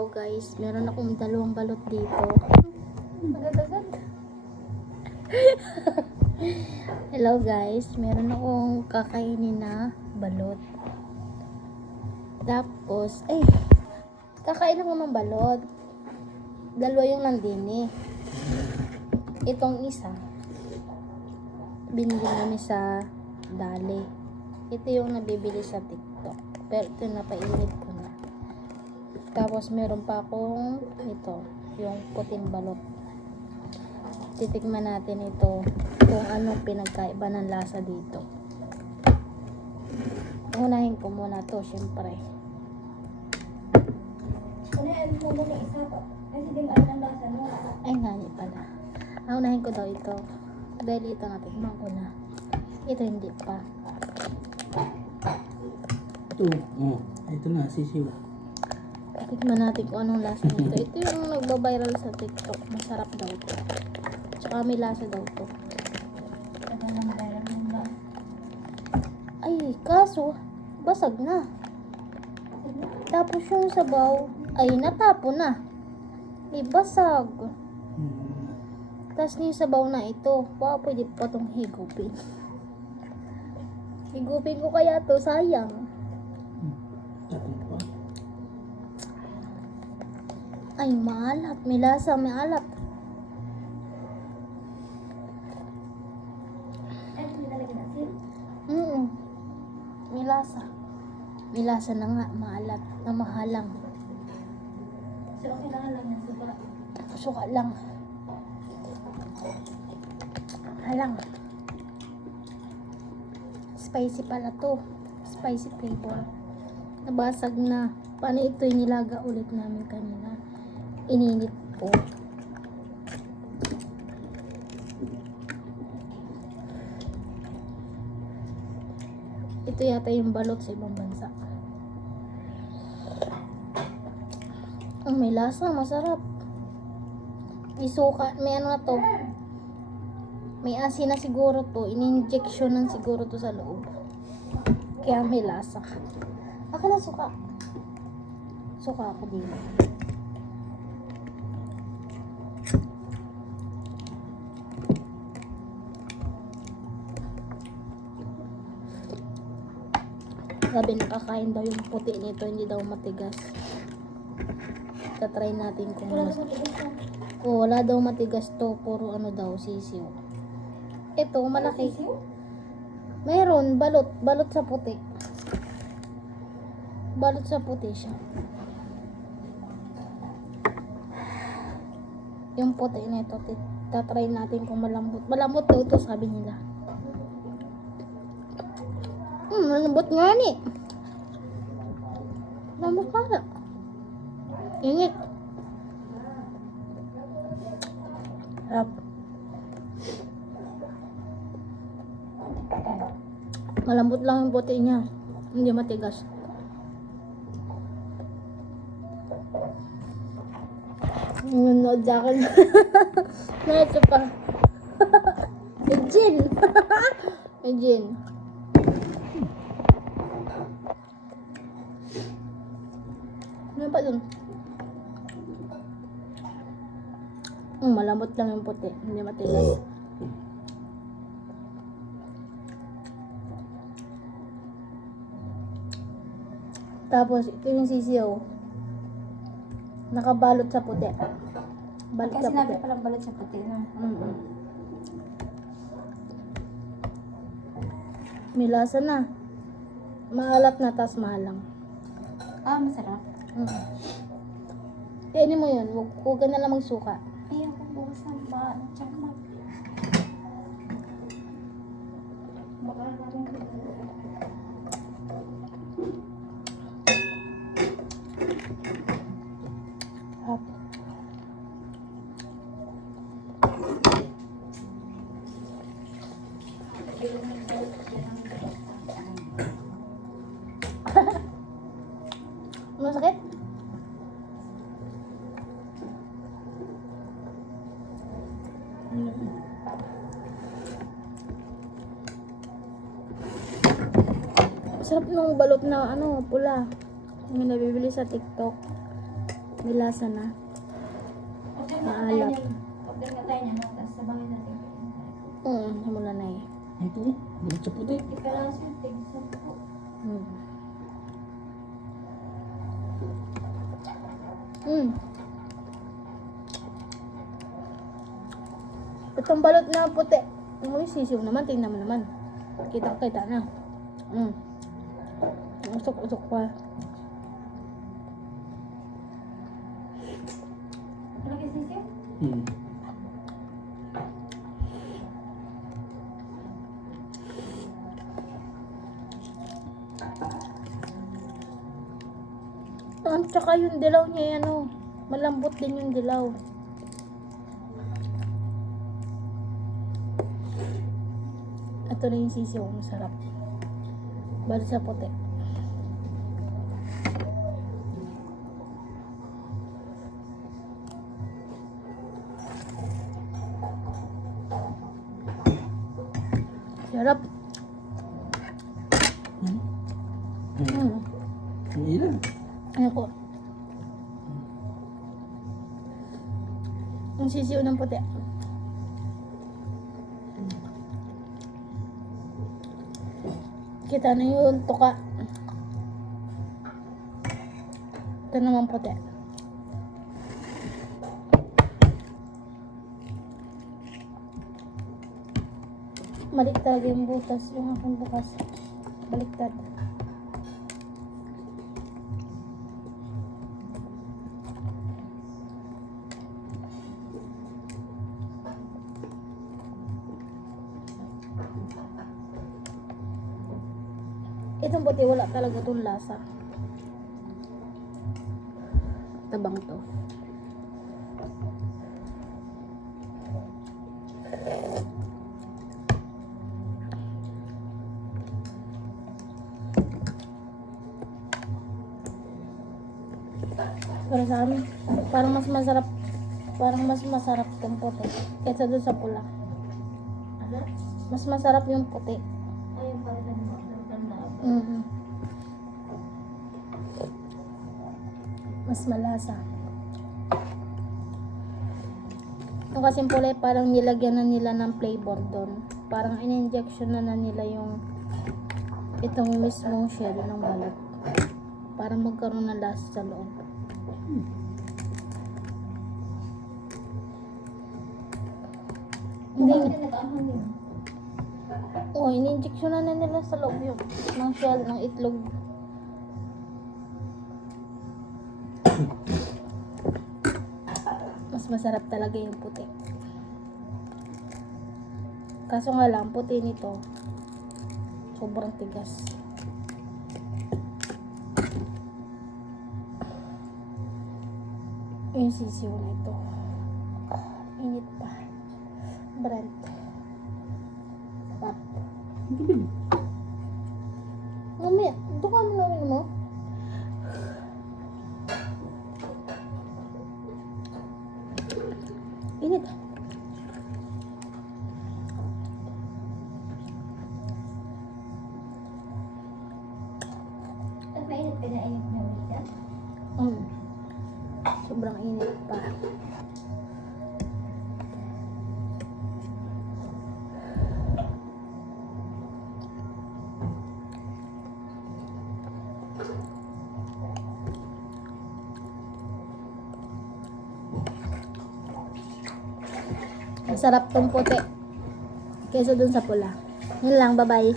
Hello guys, meron akong dalawang balot dito. Agad-agad. Hello guys, meron akong kakainin na balot. Tapos, kakain ako ng balot. Dalawa yung nandini. Itong isa, binili namin sa Dali. Ito yung nabibili sa TikTok. Pero ito napainit ko na. Tapos meron pa akong ito, yung puting balot. Titikman natin ito kung anong pinagkaiba ng lasa dito. Unahin ko muna to, syempre. Unahin mo muna isa pa. Kasi di mo alam ang lasa mo. Ay, ngani pala. Unahin ko daw ito. Dahil ito natikman ko na. Ito hindi pa. Ito na, sisiw. Tikman natin kung anong lasa nito. Ito yung nagbabiral sa TikTok. Masarap daw ito. Tsaka may lasa daw ito. Taga na madayang mo ba? Ay, kaso, basag na. Tapos yung sabaw, ay natapon na. May basag. Tapos yung sabaw na ito, pwede pa itong higupin. Higupin ko kaya to, sayang. Ay, maalat. May lasa, may alat. Ay, nilalagyan natin. May lasa. May lasa na nga, maalat, na mahalang. So, kailangan lang yung suka. Suka lang. Halang. Spicy pala to. Spicy flavor. Nabasag na. Paano ito nilaga ulit namin kanina? Ininit ko. Ito yata yung balot sa ibang bansa. May lasa, masarap. May suka, may ano na to. May asin na siguro to. In-injection ng siguro to sa loob. Kaya may lasa. Akala suka. Suka ako din. Sabi nakakain daw yung puti nito, hindi daw matigas. Tatry natin kung Wala ano. sa tigas na. Wala daw matigas to, puro ano daw, sisiw. Ito, malaki. Sisiw? Meron, balot sa puti. Balot sa puti siya. Yung puti na ito, tatry natin kung malambot. Malambot daw ito, sabi nila. Malambot nga ni. Malambot ka na. Ingit. Harap. Malambot lang yung puti niya. Hindi matigas. Nanonood sa akin. Ito pa. Ejin. Ejin. Ano pa dun? Malambot lang yung puti. Hindi matigas. Tapos, ito yung sisiyo. Nakabalot sa puti. Balot Kasi sa sinabi puti. palang balot sa puti na. May lasa na. Maalat na, tas mahalang. Masarap. Kainin mo yun. Huwag ka na lang magsuka. Ayaw kong bukas ng ba? Check mo. Baka namin Hap. Masakit? Sarap nung balot na ano, pula. Yung nabibili sa TikTok. May lasa na. Order nga tayo Maalat. niyan. Order nga tayo niyan. Tapos sa bahay natin. Simula na eh. Ito, galit sa puti. Ika lang siya. Tig-isap po. Mm. Mm. Itong balot na puti. Uy, sisiw naman. Tingnan mo naman. Kita na. Usok-usok pa. Lagi sisiyo? Hmm. Tsaka yung dilaw niya, ano, malambot din yung dilaw. Ito na yung sisiw, masarap. Bali sa puti. Sarap. Ang ilan. Ano ko? Ang sisiw ng puti. Kita na yung tuka. Ito naman puti. Baliktad yung butas. Yung aking bukas. Baliktad. Itong puti wala talaga itong lasa. Tabang to. Para sa amin, parang mas masarap itong puti kaysa doon sa pula. Ano? Mas masarap yung puti. Ayun pa rin ang tanda. Mas malasa. Yung kasing pula parang nilagyan na nila ng flavor doon. Parang in-injection na nila yung itong mismong shell ng balat. Para magkaroon ng lasa sa loob. Hindi. Hindi nag-ahon yun. Oh, in-injection na nila sa loob yung ng shell ng itlog. Mas masarap talaga yung puti. Kaso nga lang, puti nito sobrang tigas. Yung sisiw na ito. Init pa. Brand. Pap. Ang gabi. Mamaya, doon ka mo gawin mo. Init. At mainit ka na init na ulit yan. Sobrang init pa. Masarap tong puti kaysa dun sa pula. Yun lang, bye-bye.